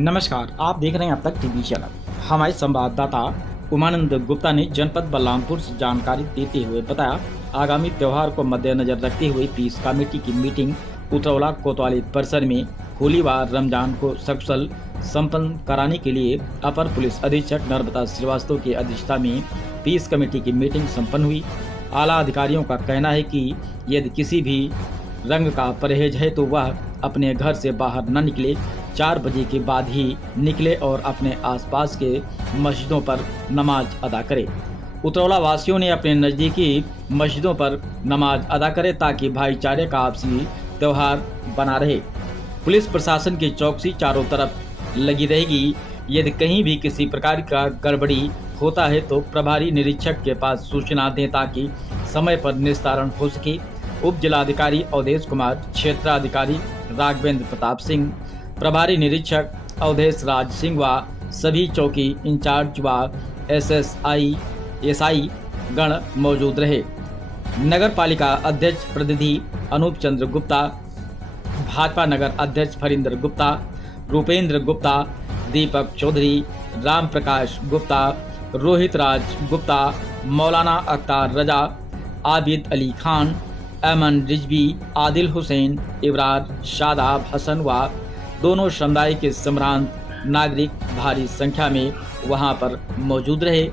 नमस्कार, आप देख रहे हैं अब तक टीवी चैनल। हमारे संवाददाता उमानंद गुप्ता ने जनपद बलरामपुर से जानकारी देते हुए बताया, आगामी त्यौहार को मद्देनजर रखते हुए पीस कमेटी की मीटिंग उतरौला कोतवाली परिसर में होली व रमजान को सकुशल संपन्न कराने के लिए अपर पुलिस अधीक्षक नर्मदा श्रीवास्तव की अध्यक्षता में पीस कमेटी की मीटिंग संपन्न हुई। आला अधिकारियों का कहना है कि यदि किसी भी रंग का परहेज है तो वह अपने घर से बाहर न निकले, 4 बजे के बाद ही निकले और अपने आसपास के मस्जिदों पर नमाज अदा करे। उतरौला वासियों ने अपने नज़दीकी मस्जिदों पर नमाज अदा करे ताकि भाईचारे का आपसी त्यौहार बना रहे। पुलिस प्रशासन की चौकसी चारों तरफ लगी रहेगी। यदि कहीं भी किसी प्रकार का गड़बड़ी होता है तो प्रभारी निरीक्षक के पास सूचना दें ताकि समय पर निस्तारण हो सके। उप जिलाधिकारी अवधेश कुमार, क्षेत्राधिकारी राघवेंद्र प्रताप सिंह, प्रभारी निरीक्षक अवधेश राज सिंह व सभी चौकी इंचार्ज व एसआई गण मौजूद रहे। नगर पालिका अध्यक्ष प्रतिनिधि अनूप चंद्र गुप्ता, भाजपा नगर अध्यक्ष फरिंदर गुप्ता, रूपेंद्र गुप्ता, दीपक चौधरी, राम प्रकाश गुप्ता, रोहित राज गुप्ता, मौलाना अख्तार रजा, आबिद अली खान, अमन रिजवी, आदिल हुसैन, इबरार, शादाब हसन व दोनों समुदाय के सम्रांत नागरिक भारी संख्या में वहां पर मौजूद रहे,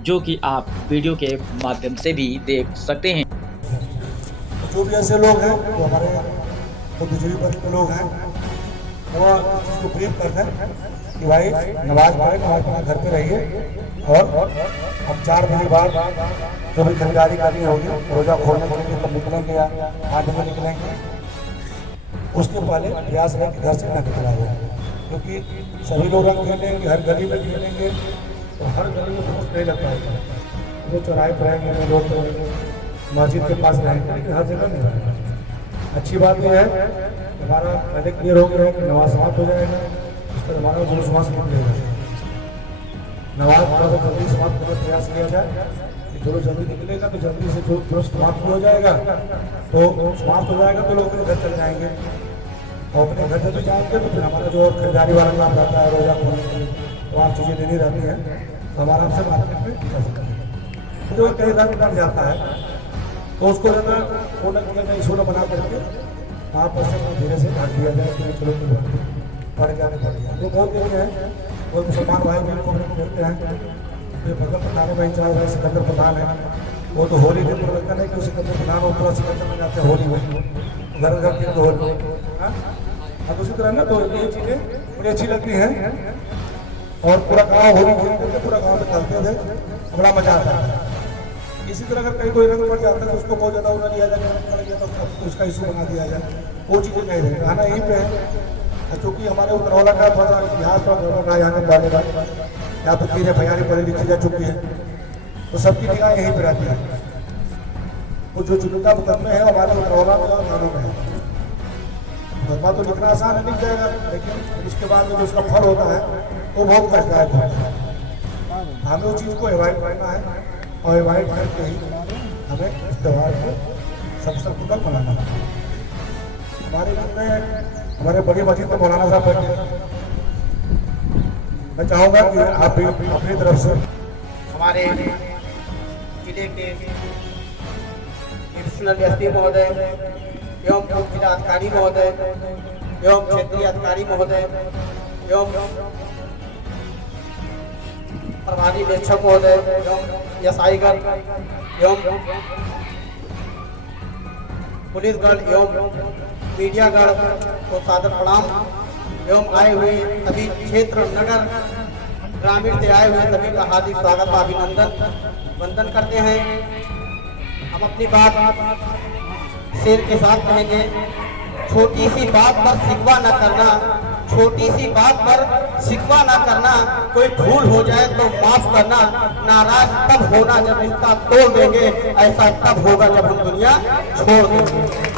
जो कि आप वीडियो के माध्यम से भी देख सकते हैं। जो भी ऐसे लोग हैं जो हमारे बुद्धिजीवी वर्ग के लोग हैं, वो इसको ब्रीफ कर दें कि भाई नमाज पढ़े, नमाज पढ़ा घर पे रहिए और हम 4 बजे बाद जो भी खरीदारी करनी होगी रोजा खोलने के लिए तब निकलेंगे या 8 बजे निकलेंगे। उसके पहले प्रयास है कि घर से न निकला जाए, क्योंकि सभी लोग रंग खेलेंगे, हर गली में खेलेंगे तो हर गली में घूस नहीं लग पाएगा। वो चौराहे पर रहेंगे, रोड पर, मस्जिद के पास रहेंगे, लेकिन हर जगह नहीं रहेगा। अच्छी बात यह है कि हमारा पहले क्लियर हो गया कि नमाज समाप्त हो जाएगा, उसके बाद हमारा जुलूस वहाँ से निकलेगा। नमाज थोड़ा सा जल्दी समाप्त करने का प्रयास किया जाए कि जो जल्दी निकलेगा तो जल्दी से जो समाप्त हो जाएगा तो समाप्त हो जाएगा तो लोग अपने घर चले जाएंगे और अपने घर चले जाएंगे तो फिर हमारा जो और खरीदारी वाला काम रहता है रोजा खोलने के लिए तो आप चीज़ें लेनी रहती हैं तो हम आराम से मार्केट में कर सकते हैं। जो कई रंग बढ़ जाता है तो उसको ज़्यादा ऑर्डर किया जाए, इशू बना करके वहाँ पर से धीरे से ढाक दिया जाए कि चलो पड़ जाने पड़ गया। वो बहुत देखे हैं, वो मुसलमान भाई बहन को बोलते हैं, ये भगत प्रधान में इंचार्ज है, सिकंदर प्रधान है, वो तो होली के प्रवर्तन है कि सिकंदर प्रधान हो पूरा सिकंदर में जाते हैं होली में, घर घर के होली। अब उसी तरह ना तो ये चीज़ें बड़ी अच्छी लगती हैं और पूरा गाँव होली खेल करके पूरा गाँव में चलते थे, बड़ा मजा आता है। इसी तरह अगर कहीं कोई रंग पड़ जाता है तो उसको बहुत ज़्यादा उड़ा दिया जाए, रंग पड़ गया तो उसका इशू बना दिया जाए, वो चीज़ें नहीं रहेगा। आना यहीं पे है क्योंकि हमारे उतरौला का थोड़ा इतिहास और रहा जाने वाले का यहाँ पर 3 FIR पढ़ी लिखी जा चुकी है तो सबकी निगाह यहीं पर रहती है। वो जो चुनिंदा मुकदमे हैं हमारे उतरौला में और थानों में है। मुकदमा तो लिखना आसान है, लिख जाएगा, लेकिन इसके बाद में जो उसका फल होता है वो बहुत कष्टदायक होता है। हमें उस चीज़ को अवॉइड करना है और अवॉइड करके ही हमें इस त्यौहार को सफलतापूर्वक मनाना है। हमारे घर में हमारे बड़ी मस्जिद में मौलाना साहब बैठे, मैं चाहूँगा कि आप भी अपनी तरफ से हमारे जिले के एडिशनल एसपी महोदय एवं उप जिलाधिकारी महोदय एवं क्षेत्रीय अधिकारी महोदय एवं प्रभारी निरीक्षक महोदय एवं एसआईगण एवं पुलिसगण एवं मीडियागण को सादर प्रणाम एवं आए हुए सभी क्षेत्र, नगर, ग्रामीण से आए हुए सभी का हार्दिक स्वागत व अभिनंदन वंदन करते हैं। हम अपनी बात शेर के साथ कहेंगे, छोटी सी बात पर शिकवा न करना, छोटी सी बात पर शिकवा न करना, कोई भूल हो जाए तो माफ करना, नाराज तब होना जब रिश्ता तोड़ देंगे, ऐसा तब होगा जब हम दुनिया छोड़ देंगे।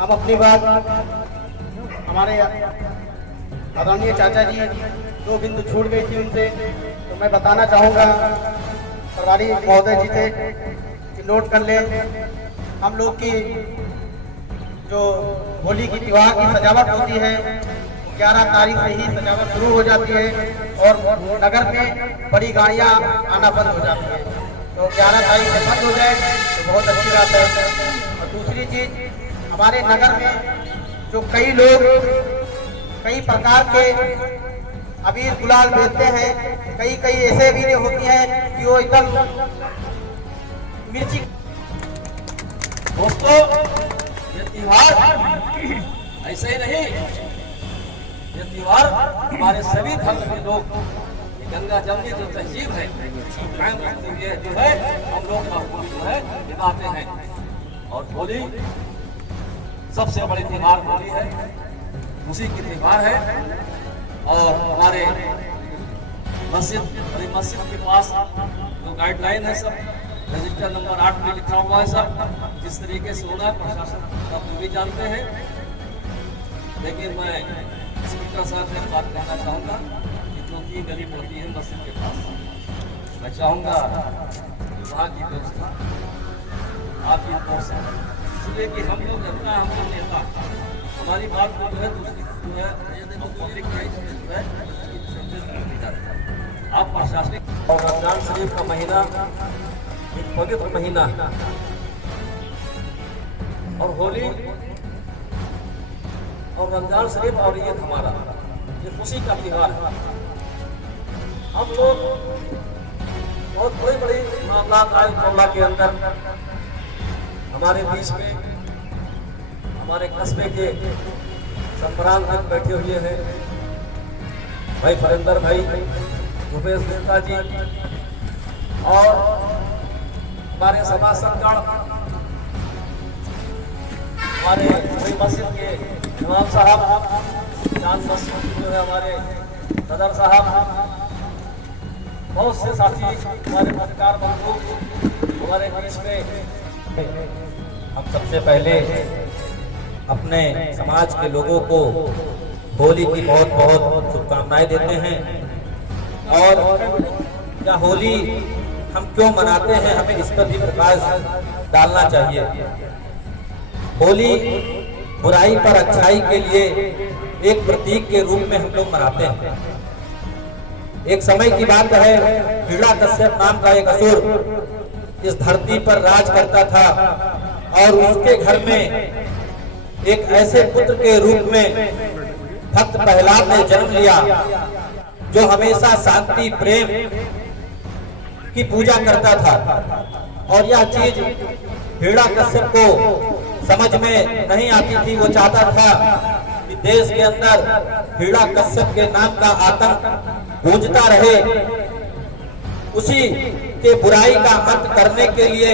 हम अपनी बात हमारे आदरणीय चाचा जी 2 बिंदु छूट गई थी उनसे, तो मैं बताना चाहूँगा प्रभारी महोदय जी से कि नोट कर लें। हम लोग की जो होली की त्योहार की सजावट होती है 11 तारीख से ही सजावट शुरू हो जाती है और नगर में बड़ी गाड़ियां आना बंद हो जाती है। तो 11 तारीख से बंद हो जाए तो बहुत अच्छी बात है। और दूसरी चीज, हमारे नगर में जो कई लोग कई प्रकार के अबीर गुलाल बेचते हैं, कई ऐसे अबीरें होती हैं कि वो एकदम मिर्ची। दोस्तों, ये त्योहार ऐसे ही नहीं, ये त्योहार हमारे सभी धर्म के लोग गंगा जमुनी जो तहजीब है कायम रखते हुए जो है हम लोग जो है निभाते हैं। और होली सबसे बड़ी त्योहार होली है, उसी की त्योहार है। और हमारे मस्जिद के पास जो गाइडलाइन है सब रजिस्टर नंबर 8 में लिखा हुआ है सब जिस तरीके से होना है, प्रशासन आप भी जानते हैं। लेकिन मैं स्पीकर साहब से बात कहना चाहूँगा कि जो कि गली पड़ती है मस्जिद के पास, मैं चाहूँगा वहाँ की व्यवस्था आपकी तरफ से, इसलिए कि हम लोग जनता, हम लोग नेता हमारी बात को जो है दूसरी जो है आप प्रशासनिक। और रमजान शरीफ का महीना एक पवित्र महीना है और होली और रमजान शरीफ और ईद हमारा ये खुशी का त्योहार है। हम लोग बहुत बड़ी मामला आए मोहल्ला के अंदर हमारे बीच में हमारे कस्बे के संबरान तक बैठे हुए हैं भाई फरिंदर भाई, भूपेश गुप्ता जी और हमारे सभासदगण, हमारे मस्जिद के इमाम साहब, जान मस्जिद जो है हमारे सदर साहब, बहुत से साथी हमारे पत्रकार बंधु हमारे बीच में। हम सबसे पहले अपने समाज के लोगों को होली की बहुत बहुत शुभकामनाएं देते हैं। और क्या होली हम क्यों मनाते हैं, हमें इस पर भी प्रकाश डालना चाहिए। होली बुराई पर अच्छाई के लिए एक प्रतीक के रूप में हम लोग मनाते हैं। एक समय की बात है, हिड़ा कश्यप नाम का एक असुर इस धरती पर राज करता था और उसके घर में एक ऐसे पुत्र के रूप में भक्त प्रहलाद ने जन्म लिया जो हमेशा शांति प्रेम की पूजा करता था। और यह चीज हिड़ा कश्यप को समझ में नहीं आती थी। वो चाहता था कि देश के अंदर हिड़ा कश्यप के नाम का आतंक गूंजता रहे। उसी के बुराई का अंत करने के लिए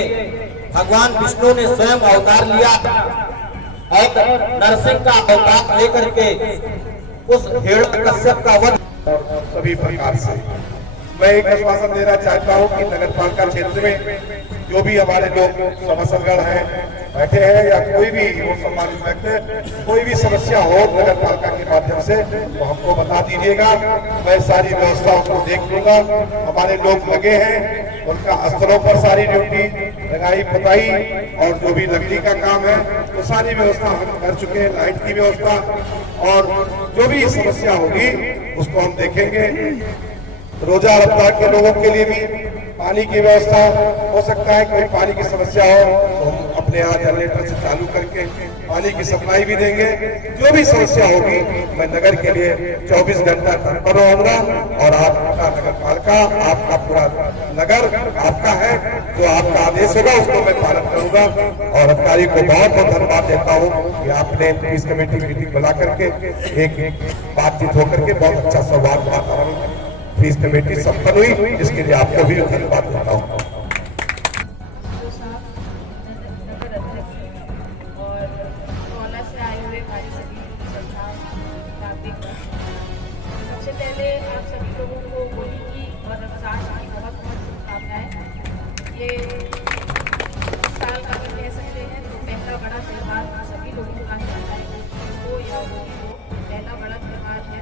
भगवान विष्णु ने स्वयं अवतार लिया और नरसिंह का अवतार लेकर के उस हिड़ा कश्यप का वध। सभी प्रकार से मैं एक आश्वासन देना चाहता हूँ कि नगर पालिका क्षेत्र में जो भी हमारे लोग सभासदगण हैं बैठे हैं या कोई भी वो सम्मानित व्यक्ति कोई भी समस्या हो नगर पालिका के माध्यम से तो हमको बता दीजिएगा। मैं सारी व्यवस्थाओं को देख लूंगा। हमारे लोग लगे हैं, उनका स्तरों पर सारी ड्यूटी लगाई पुताई और जो भी लकड़ी का काम है तो सारी व्यवस्था हम कर चुके हैं। लाइट की व्यवस्था और जो भी समस्या होगी उसको हम देखेंगे। रोजा रमजान के लोगों के लिए भी पानी की व्यवस्था हो सकता है, कोई पानी की समस्या हो तो हम अपने यहाँ जनरेटर से चालू करके पानी की सप्लाई भी देंगे। जो भी समस्या होगी मैं नगर के लिए 24 घंटा तत्पर रहूंगा और आपका नगर पालिका आपका पूरा नगर आपका है, जो आपका आदेश होगा उसको मैं पालन करूंगा। और अधिकारी को बहुत बहुत धन्यवाद देता हूँ कि आपने इस कमेटी की मीटिंग बुला करके एक बातचीत होकर के बहुत अच्छा संवाद वातावरण फीस कमेटी संपन्न हुई, इसके लिए आपको भी धन्यवाद देता हूँ। और मौला से आए हुए हमारे सभी नागरिक, सबसे पहले आप सभी लोगों को होली की और रमजान की बहुत बहुत शुभकामनाएं। ये साल का भी कह सकते हैं तो पहला बड़ा त्यौहार सभी लोगों का है, हो या होली हो, पहला बड़ा त्यौहार है।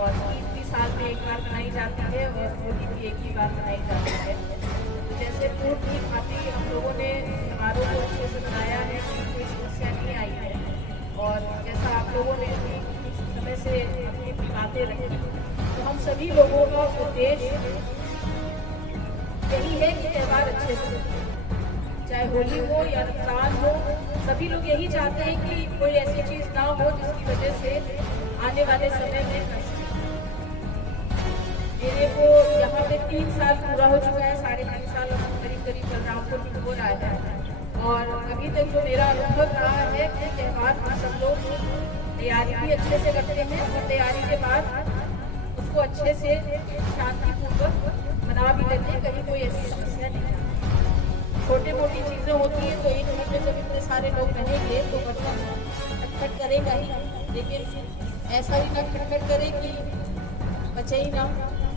और ईद भी साल में एक बार मनाई जाती है और होली भी एक ही बार मनाई जाती है। तो जैसे पूर्व की भांति हम लोगों ने समारोह को अच्छे से मनाया है, कोई समस्या नहीं आई है। और जैसा आप लोगों ने भी समय से अपनी सभी लोगों का उद्देश्य यही है कि त्यौहार अच्छे से, चाहे होली हो या रमजान हो, सभी लोग यही चाहते हैं कि कोई ऐसी चीज़ ना हो जिसकी वजह से आने वाले समय में कष्ट। मेरे को यहाँ पे 3 साल पूरा हो चुका है, 3.5 साल करीब करीब बलरामपुर में हो रहा है, और अभी तक जो मेरा अनुभव रहा है कि त्यौहार हम सब लोग तैयारी भी अच्छे से करते हैं और तैयारी के बाद उसको अच्छे से शांतिपूर्वक मना भी लेते हैं, कहीं कोई ऐसी समस्या नहीं है। छोटी मोटी चीज़ें होती हैं तो एक घर में जब इतने सारे लोग रहेंगे तो बर्तन खटखट करेगा ही, लेकिन ऐसा भी ना खटखट करे कि बचे ही ना।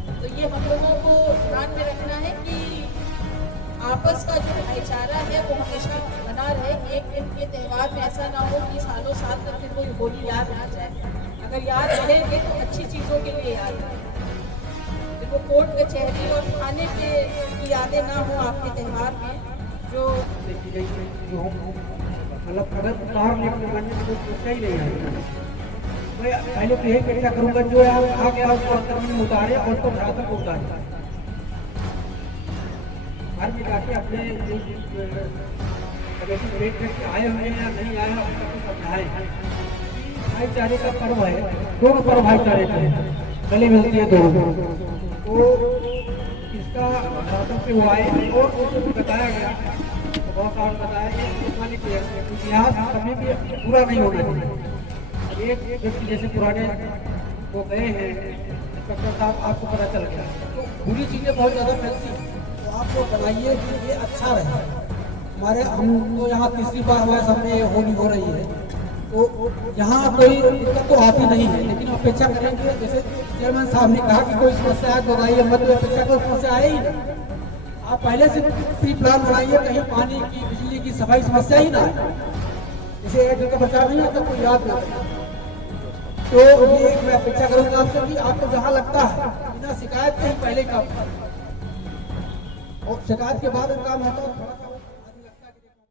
तो ये हम लोगों को ध्यान में रखना है कि आपस का जो भाईचारा है वो हमेशा बना रहे। एक दिन के त्यौहार में ऐसा ना हो कि सालों साल तक फिर कोई होली याद आ जाए। अगर याद रहेंगे तो अच्छी चीज़ों के लिए याद आए। देखो कोर्ट कचहरी और खाने के की यादें ना हो आपके त्यौहार में, जो मतलब अगर उतार ले अपने मन में तो सही नहीं है। मैं पहले तो यही चर्चा करूंगा जो आ गया उसको अंतर में उतारे और उसको धरातल को उतारे। घर में जाके अपने वेट करके आए हुए हैं या नहीं आए हैं उसको समझाएं। भाईचारे का पर्व है, दोनों पर्व भाईचारे का है, गले मिलती है दोनों। तो इसका धरातल पे वो आए और उसको बताया गया, तो बहुत सारा बताया कि इतिहास कभी भी पूरा नहीं होना चाहिए। एक व्यक्ति जैसे पुराने वो गए हैं इंस्पेक्टर साहब, आपको पता चल गया तो बुरी चीज़ें बहुत ज़्यादा फैलती हैं, तो आप लोग बनाइए कि ये अच्छा रहे। हमारे हम तो यहाँ तीसरी बार हमारे सामने होली हो रही है, तो यहाँ कोई दिक्कत तो आती नहीं है, लेकिन अपेक्षा करेंगे जैसे चेयरमैन साहब ने कहा कि कोई समस्या बताइए मत, अपेक्षा कोई समस्या आए ही नहीं। आप पहले से प्री प्लान बनाइए, कहीं पानी की बिजली की सफाई समस्या ही ना है। जैसे एक का बचाव नहीं होता कोई याद ना करे। तो ये मैं अपेक्षा करूंगा आपसे कि आपको जहाँ लगता है बिना शिकायत के ही पहले काम, और शिकायत के बाद काम होता है।